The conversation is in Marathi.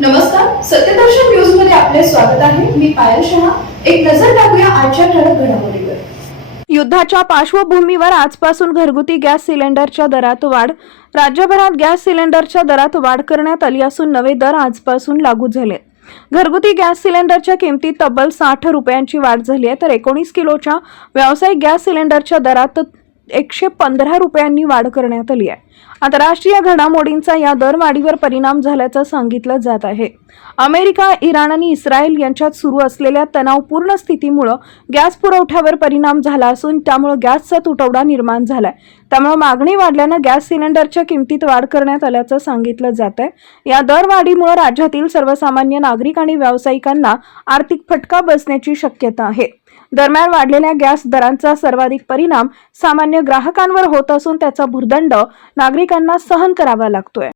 नमस्कार, सत्यदर्शन न्यूज मध्ये आपले स्वागत आहे. मी पायल शहा. एक नजर टाकूया आजच्या ठळक घडामोडीवर. युद्धाच्या पार्श्वभूमीवर आजपासून घरगुती गॅस सिलेंडरच्या दरात वाढ. राज्यभरात गॅस सिलेंडरच्या दरात वाढ करण्यात आली असून नवे दर आजपासून लागू झाले. घरगुती गॅस सिलेंडरच्या किमतीत तब्बल 60 रुपयांची वाढ झाली आहे, तर 19 किलोच्या व्यावसायिक गॅस सिलेंडरच्या दरात 115 रुपयांनी वाढ करण्यात आली आहे. आंतरराष्ट्रीय घडामोडींचा या दरवाढीवर परिणाम झाल्याचं सांगितलं जात आहे. अमेरिका, इराण आणि इस्रायल यांच्यात सुरू असलेल्या तणावपूर्ण स्थितीमुळे गॅस पुरवठ्यावर परिणाम झाला असून त्यामुळे गॅसचा तुटवडा निर्माण झालाय. त्यामुळे मागणी वाढल्यानं गॅस सिलेंडरच्या किमतीत वाढ करण्यात आल्याचं सांगितलं जात आहे. या दरवाढीमुळे राज्यातील सर्वसामान्य नागरिक आणि व्यावसायिकांना आर्थिक फटका बसण्याची शक्यता आहे. दरम्यान वाढलेल्या गॅस दरांचा सर्वाधिक परिणाम सामान्य ग्राहकांवर होत असून त्याचा भुर्दंड नागरिकांना सहन करावा लागतोय.